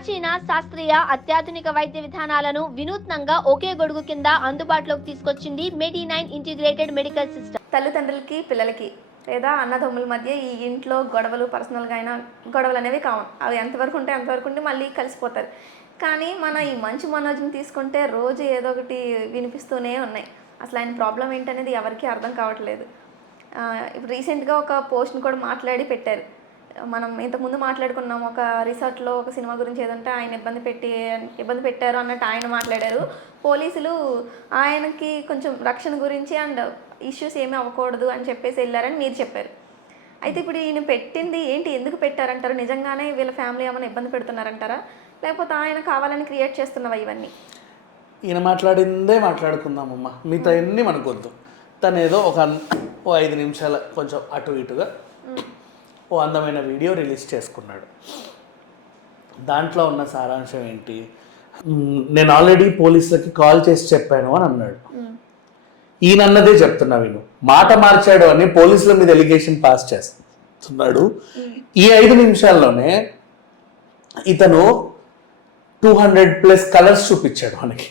ప్రాచీన శాస్త్రీయ అత్యాధునిక వైద్య విధానాలను వినూత్నంగా ఒకే గొడుగు కింద అందుబాటులోకి తీసుకొచ్చింది Medi nine integrated medical system. తల్లిదండ్రులకి పిల్లలకి లేదా అన్నదమ్ముల మధ్య ఈ ఇంట్లో గొడవలు పర్సనల్గా అయినా గొడవలు అనేవి కామన్. అవి ఎంతవరకు ఉంటే ఎంతవరకు ఉండి మళ్ళీ కలిసిపోతారు. కానీ మన ఈ మంచి మనోజ్ని తీసుకుంటే రోజు ఏదో ఒకటి వినిపిస్తూనే ఉన్నాయి. అసలు ఆయన ప్రాబ్లం ఏంటనేది ఎవరికీ అర్థం కావట్లేదు. ఇప్పుడు రీసెంట్గా ఒక పోస్ట్ని కూడా మాట్లాడి పెట్టారు. మనం ఇంతకుముందు మాట్లాడుకున్నాం ఒక రిసార్ట్లో ఒక సినిమా గురించి ఏదంటే ఆయన ఇబ్బంది పెట్టి ఇబ్బంది పెట్టారు అన్నట్టు ఆయన మాట్లాడారు. పోలీసులు ఆయనకి కొంచెం రక్షణ గురించి అండ్ ఇష్యూస్ ఏమీ అవ్వకూడదు అని చెప్పేసి వెళ్ళారని మీరు చెప్పారు. అయితే ఇప్పుడు ఈయన పెట్టింది ఏంటి? ఎందుకు పెట్టారంటారు? నిజంగానే వీళ్ళ ఫ్యామిలీ ఏమైనా ఇబ్బంది పెడుతున్నారంటారా? లేకపోతే ఆయన కావాలని క్రియేట్ చేస్తున్నవా ఇవన్నీ? ఈయన మాట్లాడిందే మాట్లాడుకుందామమ్మా. మిగతా అన్నీ మనకొద్దు. తను ఏదో ఒక ఓ ఐదు నిమిషాల కొంచెం అటు ఇటుగా ఓ అందమైన వీడియో రిలీజ్ చేసుకున్నాడు. దాంట్లో ఉన్న సారాంశం ఏంటి? నేను ఆల్రెడీ పోలీసులకి కాల్ చేసి చెప్పాను అని అన్నాడు. ఈయన అన్నదే చెప్తున్నా విను. మాట మార్చాడు అని పోలీసుల మీద ఎలిగేషన్ పాస్ చేస్తున్నాడు. ఈ ఐదు నిమిషాల్లోనే ఇతను టూ హండ్రెడ్ ప్లస్ కలర్స్ చూపించాడు మనకి.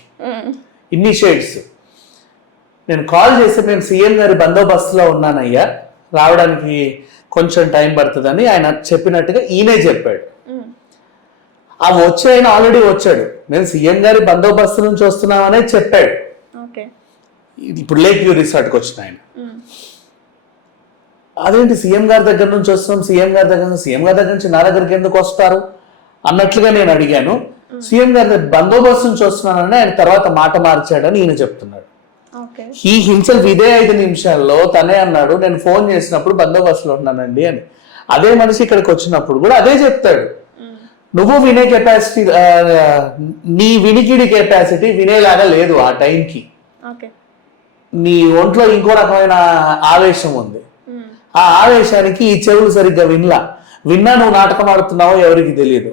ఇన్ని షేడ్స్. నేను కాల్ చేసి నేను సీఎం గారి బందోబస్తులో ఉన్నానయ్యా. రావడానికి కొంచెం టైం పడుతుందని ఆయన చెప్పినట్టుగా ఈయనే చెప్పాడు. ఆ వచ్చే ఆయన ఆల్రెడీ వచ్చాడు. నేను సీఎం గారి బందోబస్తు నుంచి వస్తున్నామనే చెప్పాడు. ఇప్పుడు లేక్ వ్యూ రిసార్ట్కి వచ్చిన ఆయన. అదేంటి సీఎం గారి దగ్గర నుంచి వస్తున్నాం సీఎం గారి దగ్గర నుంచి సీఎం గారి దగ్గర నుంచి నా దగ్గరికి ఎందుకు వస్తారు? అన్నట్లుగా నేను అడిగాను. సీఎం గారి దగ్గర బందోబస్తు నుంచి వస్తున్నానని ఆయన తర్వాత మాట మార్చాడని ఈయన చెప్తున్నాడు. ఓకే. ఈ హింసల్ ఇదే ఐదు నిమిషాల్లో తనే అన్నాడు నేను ఫోన్ చేసినప్పుడు బందోబస్తులో ఉన్నానండి అని. అదే మనిషి ఇక్కడికి వచ్చినప్పుడు కూడా అదే చెప్తాడు. నువ్వు వినే కెపాసిటీ నీ వినికిడి కెపాసిటీ వినేలాగా లేదు ఆ టైంకి. నీ ఒంట్లో ఇంకో రకమైన ఆవేశం ఉంది. ఆ ఆవేశానికి ఈ చెవులు సరిగ్గా వినలా. విన్నా నువ్వు నాటకం ఆడుతున్నావో ఎవరికి తెలియదు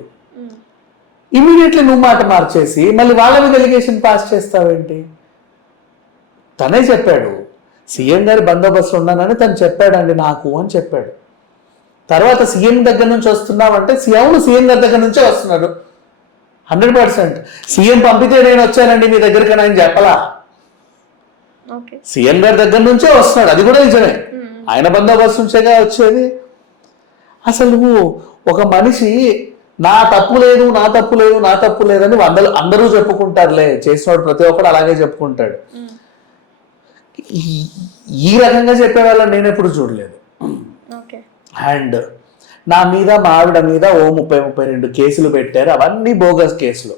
ఇమీడియట్లీ నువ్వు మాట మార్చేసి మళ్ళీ వాళ్ళ మీద ఎలిగేషన్ పాస్ చేస్తావేంటి? తనే చెప్పాడు సీఎం గారి బందోబస్తు ఉన్నానని తను చెప్పాడండి నాకు అని చెప్పాడు. తర్వాత సీఎం దగ్గర నుంచి వస్తున్నావంటే సీఎం సీఎం గారి దగ్గర నుంచే వస్తున్నాడు. Hundred percent. సీఎం పంపితే నేను వచ్చానండి మీ దగ్గరికి ఆయన చెప్పలా? సీఎం గారి దగ్గర నుంచే వస్తున్నాడు అది కూడా నిజమే. ఆయన బందోబస్తు నుంచేగా వచ్చేది. అసలు నువ్వు ఒక మనిషి నా తప్పు లేదు నా తప్పు లేదు నా తప్పు లేదని వందలు అందరూ చెప్పుకుంటారులే. చేసినవాడు ప్రతి ఒక్కడు అలాగే చెప్పుకుంటాడు. ఈ- రకంగా చెప్పే వాళ్ళని నేను ఎప్పుడు చూడలేదు. అండ్ నా మీద మా ఆవిడ మీద ఓ ముప్పై ముప్పై రెండు కేసులు పెట్టారు. అవన్నీ బోగస్ కేసులు.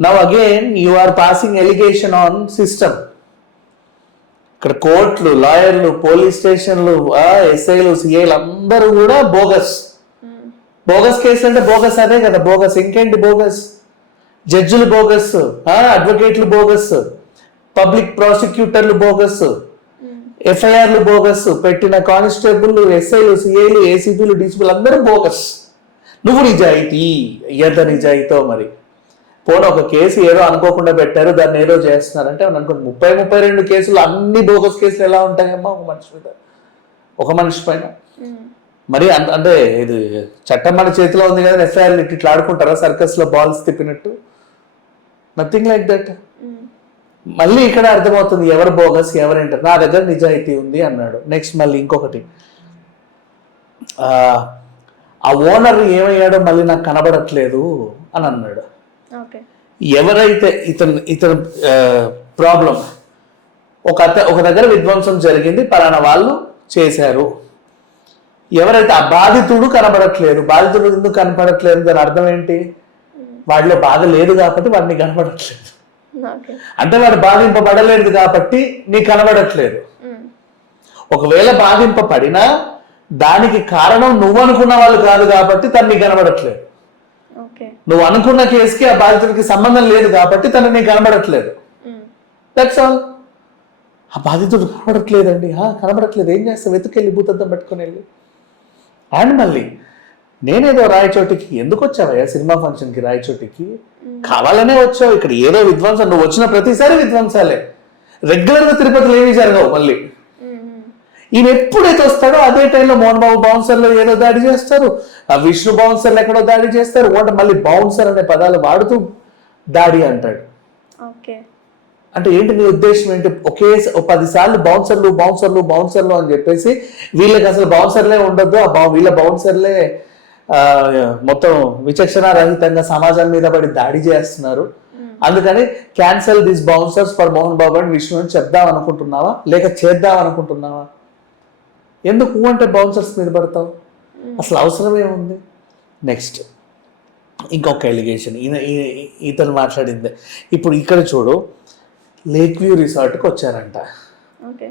Now again you are passing allegation on system ఇక్కడ కోర్టులు లాయర్లు పోలీస్ స్టేషన్లు ఎస్ఐలు సిఐలు అందరూ కూడా బోగస్. బోగస్ కేసు అంటే బోగస్ అదే కదా. బోగస్ ఇంకేంటి బోగస్? జడ్జిలు బోగస్ అడ్వకేట్లు బోగస్. పబ్లిక్ ప్రాసిక్యూటర్లు బోగస్ ఎఫ్ఐఆర్లు బోగస్ పెట్టిన కానిస్టేబుల్ ఎస్ఐలు సిఐలు ఏసీపీలు డీసీపీలు అందరూ బోగస్. నువ్వు నిజాయితీ ఎంత నిజాయితో మరి? పోనీ ఒక కేసు ఏదో అనుకోకుండా పెట్టారు దాన్ని ఏదో చేస్తున్నారంటే అనుకో ముప్పై ముప్పై రెండు కేసులు అన్ని బోగస్ కేసులు ఎలా ఉంటాయమ్మా ఒక మనిషి మీద? ఒక మనిషి పైన. మరి అంత- అంటే ఇది చట్టం మన చేతిలో ఉంది కదా ఎఫ్ఐఆర్ ఇట్లా ఇట్లా ఆడుకుంటారా సర్కస్లో బాల్స్ తిప్పినట్టు? నథింగ్ లైక్ దట్ మళ్ళీ ఇక్కడ అర్థమవుతుంది ఎవరు బోగస్ ఎవరేంటారు నా దగ్గర నిజాయితీ ఉంది అన్నాడు. నెక్స్ట్ మళ్ళీ ఇంకొకటి. ఆ, ఓనర్ ఏమయ్యాడో మళ్ళీ నాకు కనబడట్లేదు అని అన్నాడు. ఎవరైతే ఇతను ఇతను ప్రాబ్లం ఒక ఒక దగ్గర విధ్వంసం జరిగింది పలానా వాళ్ళు చేశారు. ఎవరైతే ఆ బాధితుడు కనబడట్లేదు బాధితుడు ఎందుకు కనపడట్లేదు దాని అర్థం ఏంటి? వాడిలో బాధ లేదు కాబట్టి వాడిని కనబడట్లేదు. ఓకే అంటే వాడు బాధింపబడలేదు కాబట్టి నీకు కనబడట్లేదు. ఒకవేళ బాధింపబడినా దానికి కారణం నువ్వు అనుకున్న వాళ్ళు కాదు కాబట్టి తను నీకు కనబడట్లేదు. నువ్వు అనుకున్న కేసుకి ఆ బాధితుడికి సంబంధం లేదు కాబట్టి తను నీకు కనబడట్లేదు. దట్స్ ఆల్ ఆ బాధితుడు కనబడట్లేదండి. ఆ, కనబడట్లేదు. ఏం చేస్తావు? వెతుకెళ్ళి భూతద్దం పెట్టుకుని వెళ్ళి. అండ్ మళ్ళీ నేనేదో రాయచోటికి ఎందుకు వచ్చావయ్యా సినిమా ఫంక్షన్కి రాయచోటికి? కావాలనే వచ్చావు ఇక్కడ ఏదో విధ్వంసం నువ్వు వచ్చిన ప్రతిసారి విధ్వంసాలే. రెగ్యులర్గా తిరుపతిలో ఏమీ జరగవు మళ్ళీ. ఈయన ఎప్పుడైతే వస్తాడో అదే టైంలో మోహన్ బాబు బౌన్సర్లో ఏదో దాడి చేస్తారు ఆ విష్ణు బౌన్సర్లు ఎక్కడో దాడి చేస్తారు ఓట మళ్ళీ బౌన్సర్ అనే పదాలు వాడుతూ దాడి అంటాడు. ఓకే. అంటే ఏంటి నీ ఉద్దేశం ఏంటి? ఒకే ఓ పది సార్లు బౌన్సర్లు బౌన్సర్లు బౌన్సర్లు అని చెప్పేసి వీళ్ళకి అసలు బౌన్సర్లే ఉండొద్దు ఆ బౌ వీళ్ళ బౌన్సర్లే మొత్తం విచక్షణ రహితంగా సమాజం మీద పడి దాడి చేస్తున్నారు. అందుకని cancel this bouncers for Mohan Babu and Vishnu అని చెప్దాం అనుకుంటున్నావా? లేక చేద్దాం అనుకుంటున్నావా? ఎందుకు అంటే బౌన్సర్స్ మీద పడతావు? అసలు అవసరం ఏముంది? నెక్స్ట్ ఇంకొక ఎలిగేషన్ ఇతను మాట్లాడిందే. ఇప్పుడు ఇక్కడ చూడు లేక్ వ్యూ రిసార్ట్కి వచ్చారంట. ఓకే.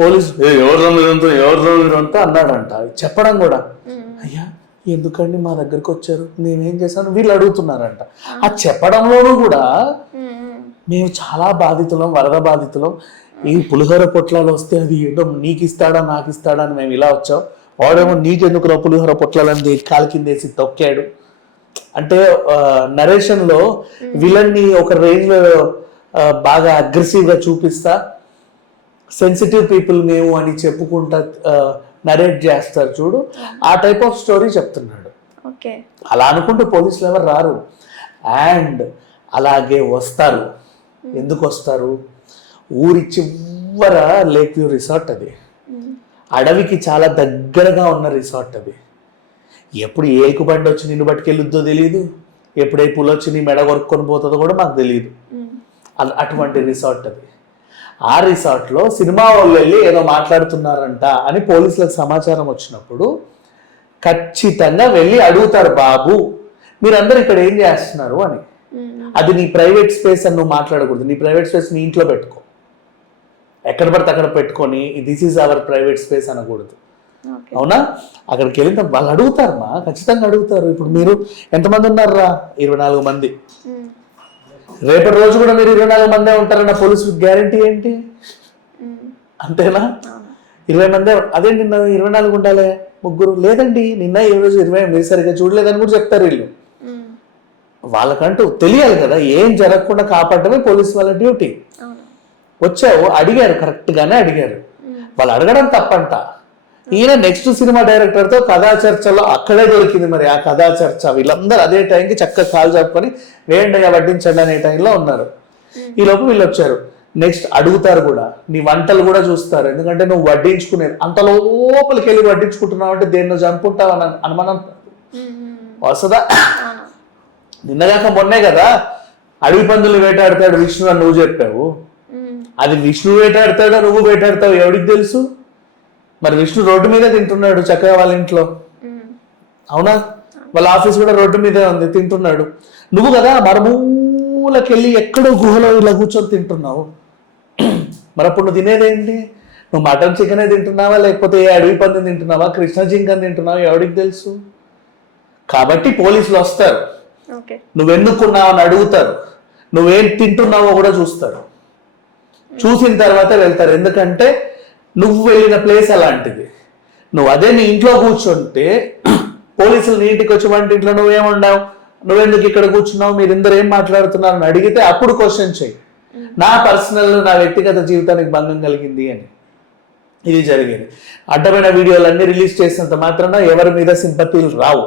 పోలీస్ "ఏ, ఎవరిదో మీరంతా ఎవరిదో మీరంతా అన్నాడంట. చెప్పడం కూడా. ఎందుకండి మా దగ్గరకు వచ్చారు? నేనేం చేశాను వీళ్ళు అడుగుతున్నారంట. ఆ చెప్పడంలోనూ కూడా మేము చాలా బాధితులం వరద బాధితులం. ఈ పులిహోర పొట్లాలు వస్తే అది ఏదో నీకు ఇస్తాడా నాకు ఇస్తాడా అని మేము ఇలా వచ్చాం. వాడేమో నీకెందుకు రా పులిహోర పొట్లాలని కాలు కిందేసి తొక్కాడు. అంటే నరేషన్లో విలన్ని ఒక రేంజ్లో ఆ, బాగా అగ్రెసివ్గా చూపిస్తా. సెన్సిటివ్ పీపుల్ మేము అని చెప్పుకుంటా నరేట్ చేస్తారు చూడు. ఆ టైప్ ఆఫ్ స్టోరీ చెప్తున్నాడు. ఓకే. అలా అనుకుంటూ పోలీసులు ఎవరు రారు. అండ్ అలాగే వస్తారు. ఎందుకు వస్తారు? ఊరి చివర లేక్ వ్యూ రిసార్ట్ అది. అడవికి చాలా దగ్గరగా ఉన్న రిసార్ట్ అది. ఎప్పుడు ఏ బండి వచ్చి నిన్ను పట్టుకెళ్ళుద్దో తెలియదు ఎప్పుడు ఏ పుల్ వచ్చి నీ మెడ కొరుక్కొని పోతుందో కూడా మాకు తెలియదు అల- అటువంటి రిసార్ట్ అది. ఆ రిసార్ట్లో సినిమా వాళ్ళు వెళ్ళి ఏదో మాట్లాడుతున్నారంట అని పోలీసులకు సమాచారం వచ్చినప్పుడు ఖచ్చితంగా వెళ్ళి అడుగుతారు బాబు మీరందరూ ఇక్కడ ఏం చేస్తున్నారు? అని. అది నీ ప్రైవేట్ స్పేస్ అని నువ్వు మాట్లాడకూడదు. నీ ప్రైవేట్ స్పేస్ నీ ఇంట్లో పెట్టుకో. ఎక్కడ పడితే అక్కడ పెట్టుకొని this is our private space అనకూడదు. అవునా? అక్కడికి వెళ్ళిన వాళ్ళు అడుగుతారమ్మా ఖచ్చితంగా అడుగుతారు. ఇప్పుడు మీరు ఎంతమంది ఉన్నారా ఇరవై నాలుగు మంది. రేపటి రోజు కూడా మీరు ఇరవై నాలుగు మందే ఉంటారన్న పోలీసు గ్యారంటీ ఏంటి? అంతేనా? ఇరవై మందే అదేంటి నిన్న ఇరవై నాలుగు ఉండాలి? ముగ్గురు లేదండి నిన్న ఈ రోజు ఇరవై మీరు సరిగ్గా చూడలేదని కూడా చెప్తారు వీళ్ళు. వాళ్ళకంటూ తెలియాలి కదా ఏం జరగకుండా కాపాడమే పోలీస్ వాళ్ళ డ్యూటీ. వచ్చావు అడిగారు కరెక్ట్ గానే అడిగారు. వాళ్ళు అడగడం తప్పంట. ఈయన నెక్స్ట్ సినిమా డైరెక్టర్తో కథా చర్చలో అక్కడే దొరికింది మరి ఆ కథా చర్చ. వీళ్ళందరూ అదే టైంకి చక్కగా కాలు చెప్పుకొని వేయండి అయ్యా వడ్డించండి అనే టైంలో ఉన్నారు. ఈ లోపు వీళ్ళు వచ్చారు. నెక్స్ట్ అడుగుతారు కూడా. నీ వంటలు కూడా చూస్తారు. ఎందుకంటే నువ్వు వడ్డించుకునేది అంత లోపలికి వెళ్ళి వడ్డించుకుంటున్నావు అంటే దేన్నో చంపుకుంటావు అని అనుమానం. వస్తుందా నిన్నగాక మొన్నే కదా అడవి పందులు వేటాడతాడు విష్ణు అని నువ్వు చెప్పావు. అది విష్ణు వేటాడతాడో నువ్వు వేటాడతావు ఎవడికి తెలుసు? మరి విష్ణు రోడ్డు మీదే తింటున్నాడు చక్కగా వాళ్ళ ఇంట్లో. అవునా? వాళ్ళ ఆఫీస్ కూడా రోడ్డు మీదే ఉంది తింటున్నాడు. నువ్వు కదా మరమూలకెళ్ళి ఎక్కడో గుహలో ఇలా కూర్చొని తింటున్నావు. మరి అప్పుడు నువ్వు తినేదేంటి నువ్వు మటన్ చికెనే తింటున్నావా? లేకపోతే ఏ అడవి పందిని తింటున్నావా? కృష్ణ జింకని తింటున్నావా? ఎవడికి తెలుసు? కాబట్టి పోలీసులు వస్తారు. ఓకే. నువ్వెందుకున్నావు అని అడుగుతారు. నువ్వేం తింటున్నావో కూడా చూస్తారు. చూసిన తర్వాత వెళ్తారు. ఎందుకంటే నువ్వు వెళ్ళిన ప్లేస్ అలాంటిది. నువ్వు అదే నీ ఇంట్లో కూర్చుంటే పోలీసులు నీ ఇంటికి వచ్చి వంటి ఇంట్లో నువ్వేముండావు నువ్వెందుకు ఇక్కడ కూర్చున్నావు? మీరిందరూ ఏం మాట్లాడుతున్నారు అని అడిగితే అప్పుడు క్వశ్చన్ చేయి. నా పర్సనల్ నా వ్యక్తిగత జీవితానికి భంగం కలిగింది అని. ఇది జరిగింది. అడ్డమైన వీడియోలన్నీ రిలీజ్ చేసినంత మాత్రాన ఎవరి మీద సింపతీలు రావు.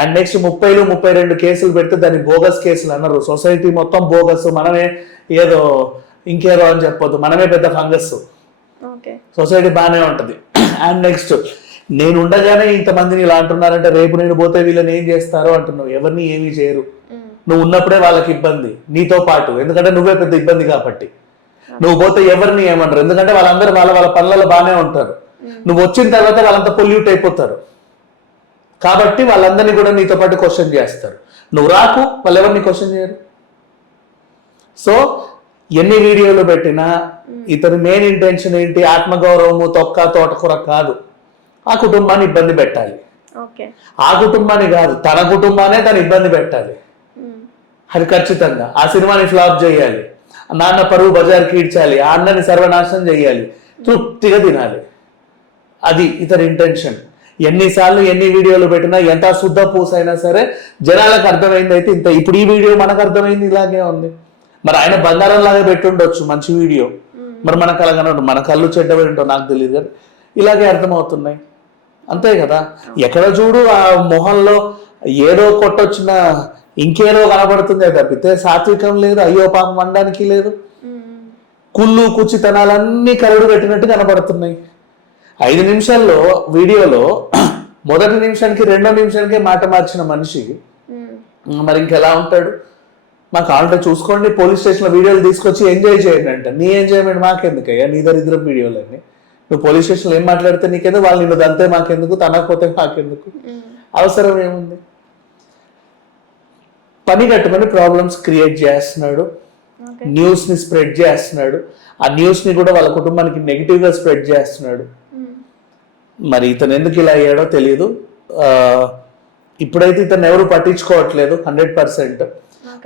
అండ్ నెక్స్ట్ ముప్పైలు ముప్పై రెండు కేసులు పెడితే దాన్ని బోగస్ కేసులు అన్నారు. సొసైటీ మొత్తం బోగస్ మనమే ఏదో ఇంకేదో అని చెప్పొద్దు. మనమే పెద్ద ఫంగస్ సొసైటీ బాగానే ఉంటది. అండ్ నెక్స్ట్ నేను ఉండగానే ఇంతమందిని ఇలా అంటున్నారంటే రేపు నేను పోతే వీళ్ళని ఏం చేస్తారో? అంటున్నావు. ఎవరిని ఏమీ చేయరు. నువ్వు ఉన్నప్పుడే వాళ్ళకి ఇబ్బంది. నీతో పాటు. ఎందుకంటే నువ్వే పెద్ద ఇబ్బంది కాబట్టి. నువ్వు పోతే ఎవరిని ఏమంటారు? ఎందుకంటే వాళ్ళందరూ వాళ్ళ వాళ్ళ పనులలో బాగానే ఉంటారు. నువ్వు వచ్చిన తర్వాత వాళ్ళంతా పొల్యూట్ అయిపోతారు. కాబట్టి వాళ్ళందరినీ కూడా నీతో పాటు క్వశ్చన్ చేస్తారు. నువ్వు రాకు వాళ్ళు ఎవరిని క్వశ్చన్ చేయరు. సో ఎన్ని వీడియోలు పెట్టినా ఇతని మెయిన్ ఇంటెన్షన్ ఏంటి? ఆత్మగౌరవము తొక్క తోటకూర కాదు. ఆ కుటుంబాన్ని ఇబ్బంది పెట్టాలి. ఓకే. ఆ కుటుంబాన్ని కాదు తన కుటుంబాన్ని తను ఇబ్బంది పెట్టాలి. అది ఖచ్చితంగా. ఆ సినిమాని ఫ్లాప్ చేయాలి. నాన్న పరువు బజార్కి ఈడ్చాలి. ఆ అన్నని సర్వనాశనం చేయాలి. తృప్తిగా తినాలి. అది ఇతని ఇంటెన్షన్ ఎన్నిసార్లు ఎన్ని వీడియోలు పెట్టినా ఎంత శుద్ధ పూసైనా సరే జనాలకు అర్థమైంది అయితే ఇంత. ఇప్పుడు ఈ వీడియో మనకు అర్థమైంది ఇలాగే ఉంది. మరి ఆయన బంగారం లాగా పెట్టుండొచ్చు మంచి వీడియో. మరి మనకు అలా కనబడు మన కళ్ళు చెడ్డవి ఏంటో నాకు తెలియదు కానీ ఇలాగే అర్థమవుతున్నాయి. అంతే కదా? ఎక్కడ చూడు ఆ మొహంలో ఏదో కొట్టొచ్చిన ఇంకేదో కనబడుతుంది తప్పితే సాత్వికం లేదు అయ్యో పాపం అనడానికి లేదు. కుళ్ళు కుచితనాలన్నీ కరడు పెట్టినట్టు కనబడుతున్నాయి ఐదు నిమిషాల్లో వీడియోలో మొదటి నిమిషానికి రెండో నిమిషానికే మాట మార్చిన మనిషి మరి ఇంకెలా ఉంటాడు? మాకు కావాలంటే చూసుకోండి పోలీస్ స్టేషన్లో వీడియోలు తీసుకొచ్చి ఎంజాయ్ చేయండి అంట. నీ ఎంజాయ్మెంట్ మాకెందుకయ్యా? నీ దరిద్రం వీడియోలన్నీ. నువ్వు పోలీస్ స్టేషన్లో ఏం మాట్లాడితే నీకెందుకు? వాళ్ళు నిన్ను దంతే మాకెందుకు? తనకపోతే మాకెందుకు? అవసరం ఏముంది? పని కట్టుకొని ప్రాబ్లమ్స్ క్రియేట్ చేస్తున్నాడు. న్యూస్ని స్ప్రెడ్ చేస్తున్నాడు. ఆ న్యూస్ని కూడా వాళ్ళ కుటుంబానికి నెగిటివ్గా స్ప్రెడ్ చేస్తున్నాడు. మరి ఇతను ఎందుకు ఇలా అయ్యాడో తెలియదు ఇప్పుడైతే ఇతను ఎవరు పట్టించుకోవట్లేదు హండ్రెడ్ పర్సెంట్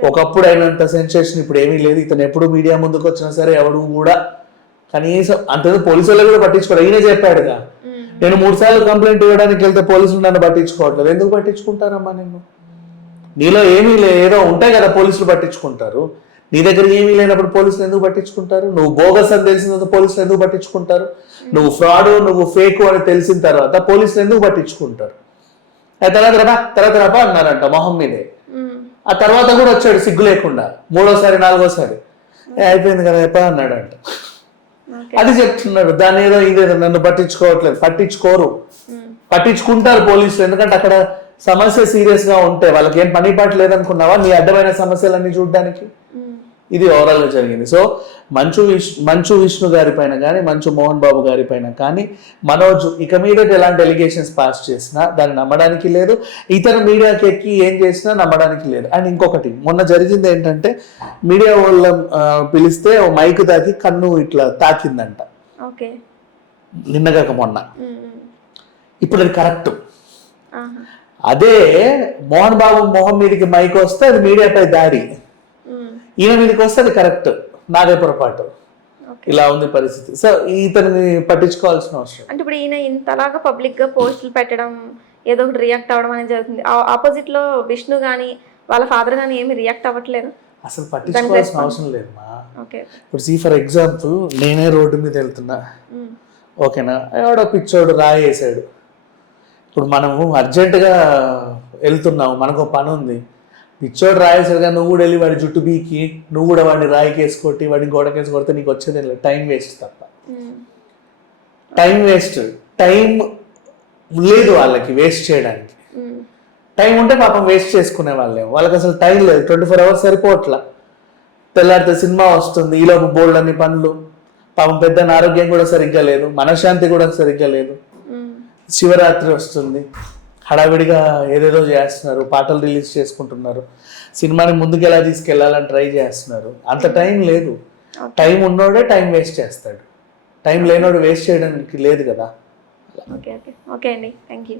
ఒకప్పుడు అయినంత సెన్సేషన్ ఇప్పుడు ఏమీ లేదు. ఇతను ఎప్పుడు మీడియా ముందుకు వచ్చినా సరే ఎవడు కూడా కనీసం అంత పోలీసు వాళ్ళు కూడా పట్టించుకోడు. ఈయనే చెప్పాడుగా. నేను మూడు సార్లు కంప్లైంట్ ఇవ్వడానికి వెళ్తే పోలీసులు నన్ను పట్టించుకోవట్లేదు. ఎందుకు పట్టించుకుంటారమ్మా నేను నీలో ఏమీ లే ఏదో ఉంటాయి కదా పోలీసులు పట్టించుకుంటారు. నీ దగ్గర ఏమీ లేనప్పుడు పోలీసులు ఎందుకు పట్టించుకుంటారు? నువ్వు బోగస్ అని తెలిసిన తర్వాత పోలీసులు ఎందుకు పట్టించుకుంటారు? నువ్వు ఫ్రాడ్ నువ్వు ఫేక్ అని తెలిసిన తర్వాత పోలీసులు ఎందుకు పట్టించుకుంటారు? తర్వాత రబా తర్వాత రబా అన్నారంట మొహం మీదే. ఆ తర్వాత కూడా వచ్చాడు సిగ్గు లేకుండా. మూడోసారి నాలుగోసారి. "ఏ, అయిపోయింది కదా ఎప్ప అన్నాడంట. ఓకే. అది చెప్తున్నాడు. దాని ఏదో ఇదేదో నన్ను పట్టించుకోవట్లేదు. పట్టించుకోరు. పట్టించుకుంటారు పోలీసులు. ఎందుకంటే అక్కడ సమస్య సీరియస్గా ఉంటే వాళ్ళకి ఏం పని పాట లేదనుకున్నావా? నీ అడ్డమైన సమస్యలన్నీ చూడడానికి? ఇది ఓవరాల్గా జరిగింది. సో మంచు విష్ మంచు విష్ణు గారి పైన కానీ మంచు మోహన్ బాబు గారి పైన కానీ మనోజ్ ఇక మీద ఎలాంటి ఎలిగేషన్స్ పాస్ చేసినా దాన్ని నమ్మడానికి లేదు. ఇతను మీడియాకి ఎక్కి ఏం చేసినా నమ్మడానికి లేదు. అండ్ ఇంకొకటి మొన్న జరిగింది ఏంటంటే మీడియా వాళ్ళ పిలిస్తే ఓ మైక్ తాకి కన్ను ఇట్లా తాకిందంట. ఓకే. నిన్నగాక మొన్న. ఇప్పుడు అది కరెక్ట్. అదే మోహన్ బాబు మొహం మీదకి మైక్ వస్తే అది మీడియాపై దాడి. ఉమ్. ఈయన మీదకి వస్తే అది కరెక్ట్ నాదే పొరపాటు. ఇలా ఉంది పరిస్థితి. సో ఇతన్ని పట్టించుకోవాల్సిన అవసరం. అంటే ఇప్పుడు ఈయన ఇంతలాగా పబ్లిక్గా పోస్టులు పెట్టడం ఏదో ఒకటి రియాక్ట్ అవ్వడం అనేది జరుగుతుంది. ఆపోజిట్లో విష్ణు గానీ వాళ్ళ ఫాదర్ గానీ ఏమి రియాక్ట్ అవ్వట్లేదు? అసలు పట్టించుకోవాల్సిన అవసరం లేదు మా. ఇప్పుడు సీ ఫర్ ఎగ్జాంపుల్ నేనే రోడ్డు మీద వెళ్తున్నా. ఓకేనా ఎవడో పిచ్చోడు రాయేసాడు ఇప్పుడు మనము అర్జెంటుగా వెళ్తున్నాము మనకు పని ఉంది పిచ్చోడు రాయేసాడుగా నువ్వు కూడా వెళ్ళి వాడి జుట్టు బీకి నువ్వు కూడా వాడిని రాయికేసి కొట్టి వాడిని గోడకేసి కొడితే నీకు వచ్చేది లేదు. టైం వేస్ట్ తప్ప. Time waste. టైం లేదు వాళ్ళకి వేస్ట్ చేయడానికి. టైం ఉంటే పాపం వేస్ట్ చేసుకునే వాళ్ళే. వాళ్ళకి అసలు టైం లేదు. ట్వంటీ ఫోర్ అవర్స్ సరిపోవట్లా. తెల్లారితే సినిమా వస్తుంది. ఈలోపు బోల్డ్ అన్ని పనులు. పాపం పెద్ద ఆరోగ్యం కూడా సరిగ్గా లేదు. మనశ్శాంతి కూడా సరిగ్గా లేదు. శివరాత్రి వస్తుంది. హడావిడిగా ఏదేదో చేస్తున్నారు పాటలు రిలీజ్ చేసుకుంటున్నారు సినిమాని ముందుకు ఎలా తీసుకెళ్ళాలని ట్రై చేస్తున్నారు. అంత టైం లేదు. టైం ఉన్నోడే టైం వేస్ట్ చేస్తాడు. టైం లేనోడు వేస్ట్ చేయడానికి లేదు కదా. Okay okay. ఓకే అండి. Thank you